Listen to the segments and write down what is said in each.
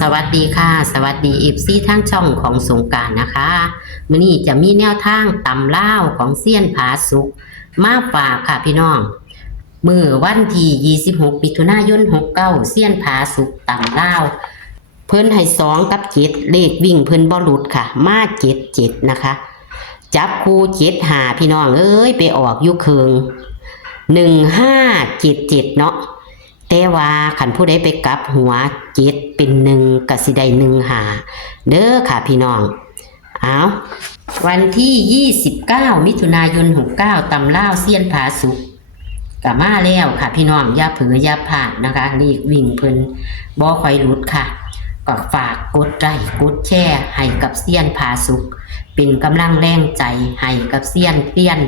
สวัสดีค่ะสวัสดีFCทั้งช่องของสงกรานต์นะคะมื้อนี้จะมีแนวทางตำลาวของเซียนผาสุกมาฝากค่ะพี่น้องมื้อวันที่26มิถุนายน69เซียนผาสุกตำลาวเพิ่นให้2กับ7เลขวิ่งเพิ่นบ่หลุดค่ะมา7นะคะจับคู่7 5พี่น้องเอ้ยไปออกอยู่เคิง1577เนาะแต่ว่าขันผู้ใดไปกลับหัว7เป็น1ก็สิได้1 5เด้อค่ะพี่น้องเอาวันที่29มิถุนายน69ตำลาวเซียนผาสุกก็มาแล้วค่ะพี่น้องอย่าเผลออย่าพลาดนะคะเลขวิ่งเพิ่นบ่ค่อยหลุดค่ะก็ฝากกดไลค์กดแชร์ให้กับเซียนผาสุกเป็นกำลังแรงใจให้กับเซียนเปี้ยน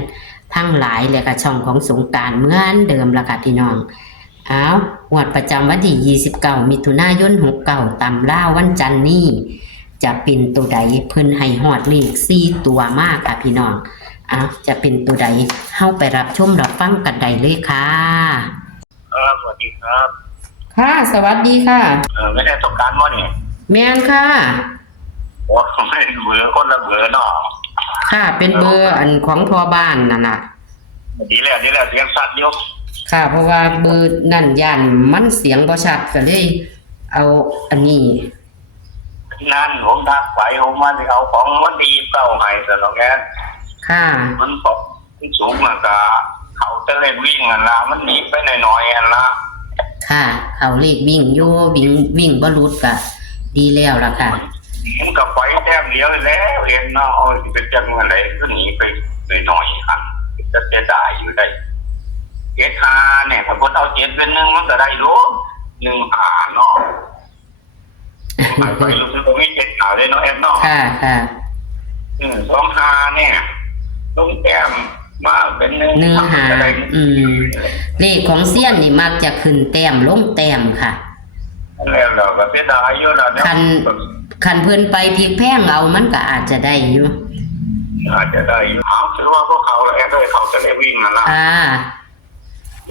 ทั้งหลายและก็ช่องของสงกรานต์เหมือนเดิมล่ะค่ะพี่น้องเอางวดประจำวันที่29มิถุนายน69ตำลาววันจันทร์นี้จะเป็นตัวใดเพิ่นให้ฮอดเลข4ตัวมากค่ะพี่น้องจะเป็นตัวใดเฮาไปรับชมรับฟังกันได้เลยค่ะสวัสดีครับค่ะสวัสดีค่ะไม่ได้ต้องการว่านี่แม่นค่ะโอ้ไม่เบอร์คนละเบอร์เนาะค่ะเป็นเบอร์อันของพ่อบ้านนั่นน่ะดีแล้วเสียงสัตว์อยู่ค่ะเพราะว่าเบอร์นั่นย่านมันเสียงบ่ชัดก็เลยเอาอันนี้นั่นผมทักไปผมว่าที่เอาของวันดีเก่าให้ซะเนาะแกค่ะมันตกสูงมาก็เขาจะเล่นวิ่งอันละมันหนีไปหน่อยๆอันละค่ะเขาเลขวิ่งอยู่วิ่งบ่หลุดก็ดีแล้วล่ะค่ะมันก็ไปแต้มเดียวแล้วเห็นเนาะเป็นจังอะไรก็หนีไปหน่อยๆครับจะเสียดายอยู่ได้7 5เนี่ยถ้าคนเอา7เป็น1มันก็ได้รู้1 5เนาะไปรู้สึกว่ามี7 5เลยเนาะแอดเนาะค่ะ2 5เนี่ยลงแต้มมาเป็น1 5เลขของเซียนนี่มักจะขึ้นแต้มลงแต้มค่ะแล้วเราก็เสียดายอยู่แล้วคันเพิ่นไปพลิกแพงเอามันก็อาจจะได้อยู่อาจจะได้ถือว่าพวกเขาแอดเลยเขาจะได้วิ่งนั่นล่ะ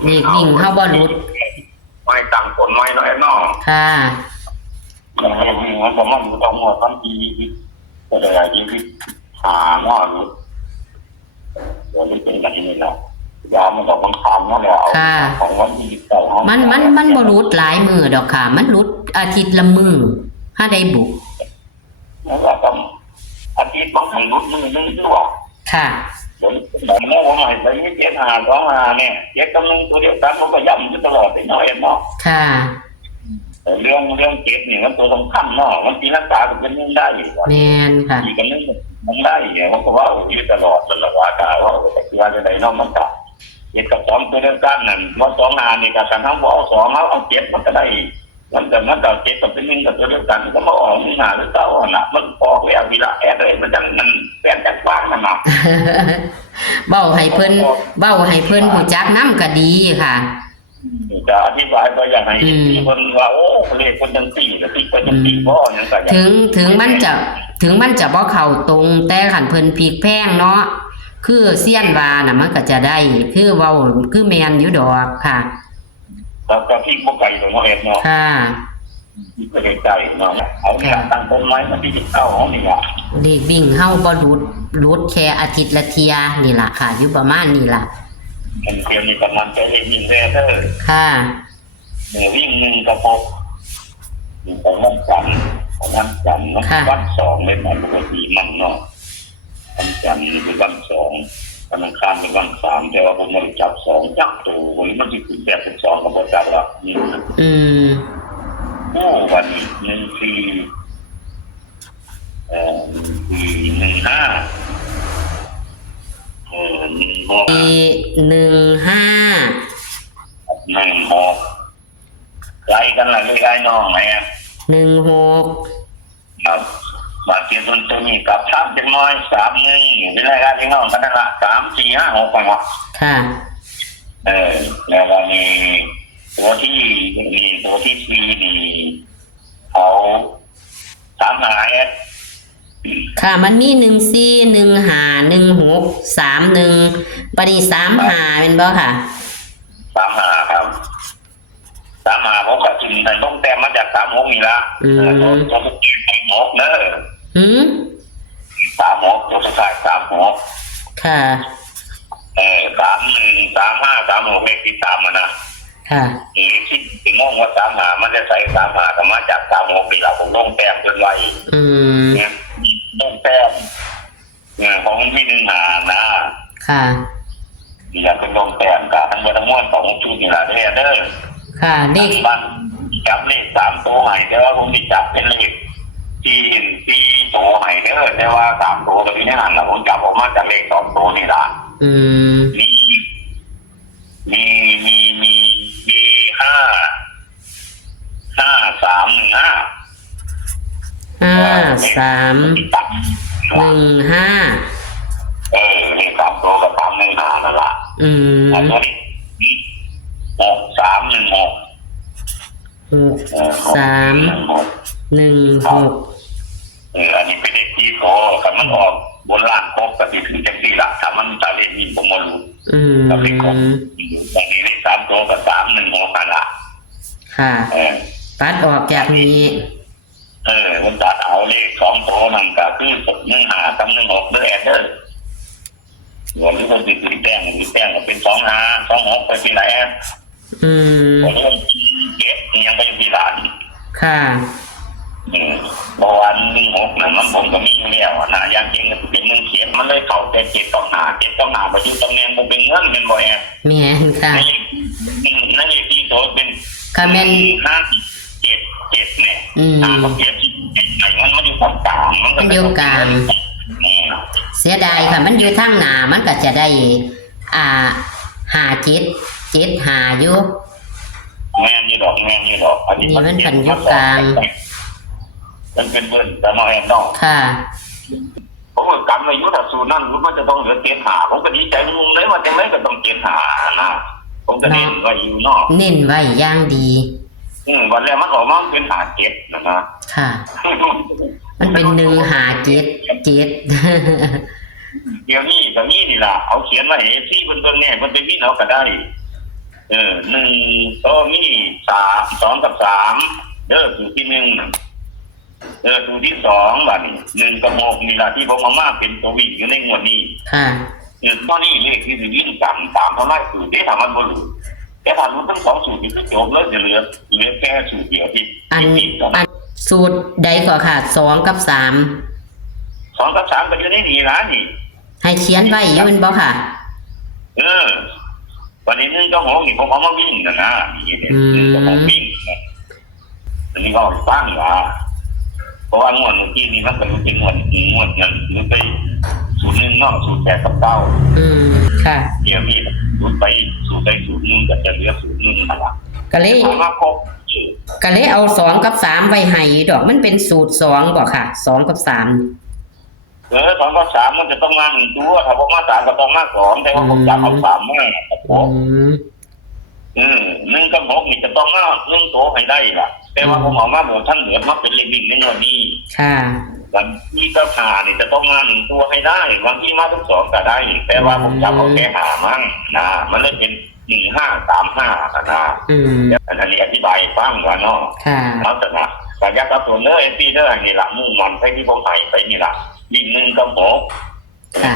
เลขวิ่งเฮาบ่หลุดไม่ต่างคนไม่น้อยเนาะค่ะมันก็มันต้องหมดทั้งทีก็ได้ชีวิตหม้อรู้เดี๋ยวนี้เป็นแบบนี้แล้วยามันต้องบังคับเนาะแล้วของวันที่มันบ่หลุดหลายมื้อดอกค่ะมันหลุดอาทิตย์ละมื้อถ้าได้บุกแล้วก็ต้องอาทิตย์บางครั้งหลุดมื้อนึงด้วยค่ะเดี๋ยวเมื่อวันใหม่ไป7 5 2 5เนี่ย7กับ1ตัวเดียวกันมันก็ย่ำอยู่ตลอดเลยเนาะเนาะค่ะเรื่อง7นี่มันตัวสำคัญเนาะมันตีรักษาเป็นยังได้อยู่แม่นค่ะอีกกันนึงมันได้เนี่ยมันก็ว่าอยู่ตลอดตลอดว่าว่าจะได้เนาะมันก็7กับ2ตัวเดียวกันนั่นว่า2 5นี่ก็กันทั้งบ่2เอา7มันก็ได้มันก็7กับ1กับตัวเดียวกันก็มาออก5หรือ9น่ะมันออกแล้วเวลาแอดเลยมันจังมันแปลนจักฟังนั่นน่ะเว้าให้เพิ่นฮู้จักนำก็ดีค่ะจะอธิบายก็อย่างไรคนว่าโอ้เลขคนจังสี่แล้วที่คนจังสี่บ่ยังไงถึงมันจะบ่เข้าตรงแต่ขันเพิ่นพลิกแพงเนาะคือเซียนว่าน่ะมันก็จะได้คือเว้าคือแม่นอยู่ดอกค่ะแล้วก็พลิกบ่ไกลเนาะเอ็ดเนาะค่ะพลิกไกลเนาะเอาตั้งต้นไม้มาที่เก้าของนี่ล่ะเลขวิ่งเฮาบ่หลุดแค่อาทิตย์ละเที่ยนี่ล่ะค่ะอยู่ประมาณนี้ล่ะมันเพียงมีประมาณจะเล่นวิ่งเด้อค่ะวิ่ง1กระปกของวันจันทร์วัน2เป็นวันปกติมันเนาะวันจันทร์เป็นวัน2วันอังคารเป็นวัน3แต่ว่าผมไม่จับ2จับตัวมันจะขึ้นแบบเป็น2ก็บ่จับแล้ววัน1 4 1 5 16ไล่กันละไล่น้องไหน16ครับมาเทียนตัวนี้กับทับจังน้อย31เป็นไรกันที่น้องกันนั่นละ3 4 5 6กันวะค่ะแล้วก็มีตัวที่4นี่เขา3 หายค่ะมันมี14 15 16 31ปฏิ3 5เป็นบ่ค่ะ3 5ครับ 3 5 6กับซึ่งในต้องแต้มมาจาก3 6นี่ละตัว6เนอะ3 6ตัวสุดท้าย3 6ค่ะ3 1 3 5 3 6เลขที่3นะค่ะที่งงว่า3 5มันจะใส่3 5ก็มาจาก3 6นี่ละผมต้องแต้มจนไว้เนี่ยต้องแต้มของที่1 5นะค่ะอยากเป็นต้องแต้มกับทั้งหมดทั้งมวลของชุดนี่ละเด้อค่ะเลขบ้านจับเลข3 ตัวให้แต่ว่าผมมีจับเป็นเลขที่ตัวให้เด้อแต่ว่า3 ตัวตัวนี้ในหันแล้วผมจับออกมาจากเลข2 ตัวนี่ละมี5 3 1 5 3 1 5เลข3 ตัวกับ3 1 5นั่นละแล้วตัวนี้6 3 1 6 3 1 6อันนี้เป็นเลขที่โตกับมันออกบนล่างครบกับที่ถึงจังสี่หลักถ้ามันจะเลขนี้ผมไม่รู้กับเลขครบตอนนี้เลข3 ตัวกับ3 1 6กันละค่ะตัดออกจากนี้มันตัดเอาเลข2 ตัวนั่นก็คือ1 5กับ1 6เด้อเด้อรวมที่คนติดแต้งก็เป็น2 5 2 6ไปที่ไหนผมเริ่มเก็บยังไปที่ร้านค่ะบวัน1 6นั่นมันผมก็มีอยู่แล้วนะอย่างจริงเป็น1 เขียนมันเลยเข้าแต่7 ต้องหาไปอยู่ตำแหน่งมันเป็นเงินเป็นบ่แอบแม่นค่ะนั่นเลขที่โตเป็นค่ะแม่น5 7 เนี่ยก็เก็บมันอยู่กลางมันอยู่กลางเสียดายค่ะมันอยู่ทางหน้ามันก็จะได้5 7 5อยู่แม่นี่ดอกอันนี้มันเป็นอยู่กลางมันเป็นเบิ้ลแต่มาแอบนอกค่ะผมก็กำอายุถ้าสูนั่นรู้ว่าจะต้องเหลือ7 5ผมก็ดีใจงงเลยว่าจะไม่ก็ต้อง7 5นะผมก็เน้นไว้อยู่นอกเน้นไว้อย่างดีวันแรกมันออกมาเป็น5 7นะค่ะมันเป็น1 5 7 7เดี๋ยวนี้ตอนนี้นี่ล่ะเอาเขียนมาให้ที่บนเนี่ยมันเป็นวินเอาก็ได้1ก็มี3 2กับ3เด้อสูตรที่1สูตรที่2บัดนี้1กับ6นี่ล่ะที่ผมเอามาเป็นตัววิ่งอยู่ในงวดนี้ค่ะตอนนี้เลขที่วิ่งกันตามเท่าไหร่สูตรที่ทำมันบ่รู้แต่ถ้ารู้ทั้ง2 สูตรนี่ก็จบแล้วจะเหลือแค่สูตรเดียวที่อันสูตรใดก็ค่ะ2กับ3 2กับ3ก็อยู่ในนี้ล่ะนี่ให้เขียนไว้อยู่แม่นบ่ค่ะวันนี้1กับ6นี่ผมเอามาวิ่งนะนี่1กับ6วิ่งอันนี้ก็ฟังว่าเพราะว่างวดเมื่อกี้นี่มันก็รู้จริงงวดนั้นหรือไปสูตร1เนาะสูตร8กับ9ค่ะเดี๋ยวมีสูตรสูตร1ก็จะเหลือสูตร1นั่นล่ะก็เลยเอา2กับ3ไว้ให้ดอกมันเป็นสูตร2บ่ค่ะ2กับ3 2กับ3มันจะต้องมา1ตัวถ้าบ่มา3ก็ต้องมา2แต่ว่าผมจับเอา3มาครับผม1กับ6นี่จะต้องมา1ตัวให้ได้ล่ะแต่ว่าผมเอามาหมดทั้งเหลือมาเป็นเลขวิ่งในวันนี้ค่ะวันที่ก็5นี่จะต้องมา1ตัวให้ได้วันที่มาทั้ง2ก็ได้แต่ว่าผมจับเอาแค่5มั้งนะมันเลยเป็น1 5 3 5นะอันนี้อธิบายฟังว่าเนาะแล้วแต่นะก็ยักษ์ตัวเนื้อที่เนื้อนี่ล่ะมุ่งมันไปที่ผมใส่ไปนี่ล่ะวิ่ง1กับ6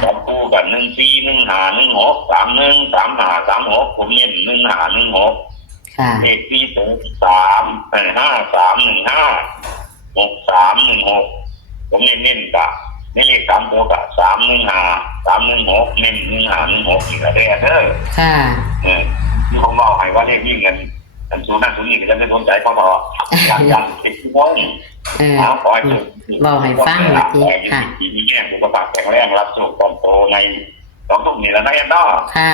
จับคู่กัน1 4 1 5 1 6 3 1 3 5 3 6ผมเน้น1 5 1 6เลขที่3 5 3 1 5 6 3 1 6ผมเน้นกับในเลข3ตัวกับ3 1 5 3 1 6เน้น1 5 1 6อีกแล้วเด้อค่ะที่ผมบอกให้ว่าเลขวิ่งกันสูงนั่นสูงนี่ก็จะไม่สนใจเขาพออย่างติดน้อยขอให้บอกให้ฟังเมื่อกี้ค่ะมีแง่สุขภาพแข็งแรงรับสุขความโตใน2 ทุกนี่แล้วนะเนาะค่ะ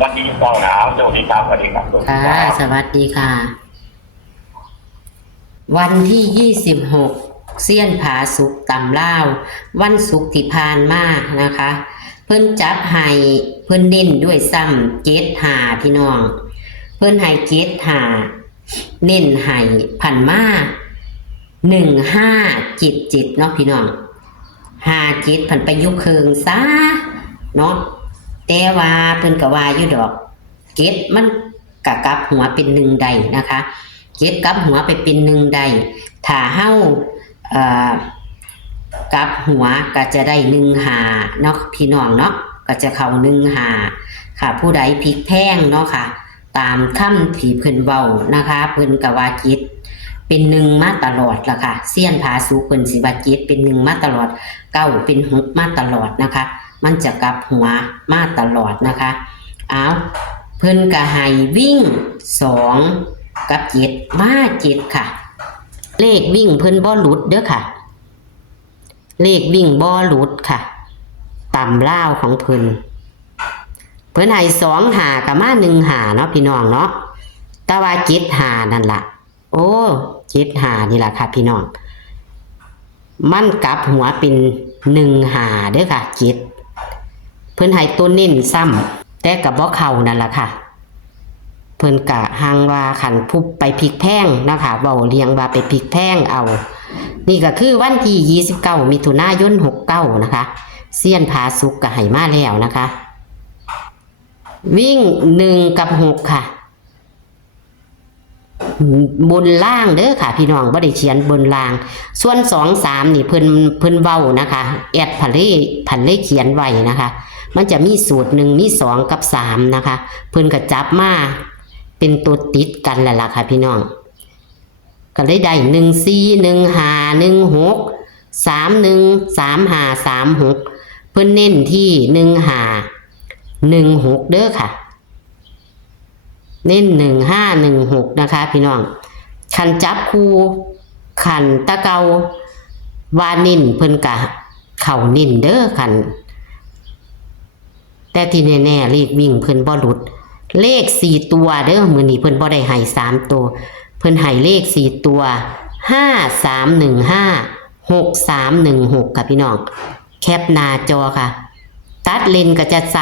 วันนี้ก็หนาวสวัสดีครับสวัสดีครับค่ะสวัสดีค่ะวันที่26เสี้ยนผาสุกตำลาววันศุกร์ที่ผ่านมานะคะเพิ่นจับให้เพิ่นเน้นด้วยซ้ำ7 5พี่น้องเพิ่นให้7 5เน้นให้พันมา1 5 7 7เนาะพี่น้อง5 7พันไปยุคเคืองซะเนาะแต่ว่าเพิ่นก็ว่าอยู่ดอก7มัน กลับหัวเป็นหนึ่งใดนะคะเจ็ดกลับหัวไปเป็นหนึ่งใดถ้าเฮากลับหัวก็จะได้หนึ่งหาเนาะพี่น้องเนาะก็จะเข้าหนึ่งหาค่ะผู้ใดพลิกแพงเนาะค่ะตามคำที่เพิ่นเว้านะคะเพิ่นก็ว่าจิตเป็นหนึ่งมาตลอดล่ะค่ะเสี้ยนผาสุกเพิ่นสิว่าจิตเป็นหนึ่งมาตลอดเก้าเป็นหกมาตลอดนะคะมันจะกลับหัวมาตลอดนะคะเอาเพิ่นก็ให้วิ่ง2กับ7มา7ค่ะเลขวิ่งเพิ่นบ่หลุดเด้อค่ะเลขวิ่งบ่หลุดค่ะต่ำล่าวของเพิ่นให้2หากับมา1หาเนาะพี่น้องเนาะแต่ว่า7หานั่นล่ะโอ้7หานี่ล่ะค่ะพี่น้องมันกลับหัวเป็น1หาเด้อค่ะ7เพิ่นให้ตัวเน้นซ้ำแต่ก็บ่เข้านั่นล่ะค่ะเพิ่นกะหังว่าขันพุบไปพลิกแพงนะคะเว้าเรียงว่าไปพลิกแพงเอานี่ก็คือวันที่29มิถุนายน69นะคะเสี้ยนผาสุกก็ให้มาแล้วนะคะวิ่ง1กับ6ค่ะบนล่างเด้อค่ะพี่น้องบ่ได้เขียนบนล่างส่วน2 3นี่เพิ่นเว้านะคะแอดพันเลเขียนไว้นะคะมันจะมีสูตร1มี2กับ3นะคะเพิ่นก็จับมาเป็นตัวติดกันแหละล่ะค่ะพี่น้องก็เลยได้1 4 1 5 1 6 3 1 3 5 3 6เพิ่นเน้นที่1 5 1 6เด้อค่ะเน้น1 5 1 6นะคะพี่น้องคันจับคู่คันตะเกาวานิ่นเพิ่นกะเข่านิ่นเด้อคันแต่ที่แน่ๆเลขวิ่งเพิ่นบ่หลุดเลข4ตัวเด้อมื้อนี้เพิ่นบ่ได้ให้3ตัวเพิ่นให้เลข4ตัว5 3 1 5 6 3 1 6ค่ะพี่น้องแคปหน้าจอค่ะตัดเลนก็จะ3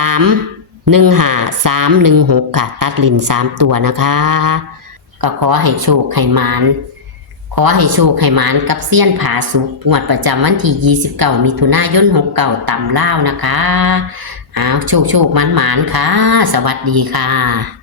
1 5 3 1 6ค่ะตัดเลน3ตัวนะคะก็ขอให้โชคให้หมานกับเสี้ยนผาสุกงวดประจำวันที่29มิถุนายน69ตำลาวนะคะโชคหมานๆค่ะสวัสดีค่ะ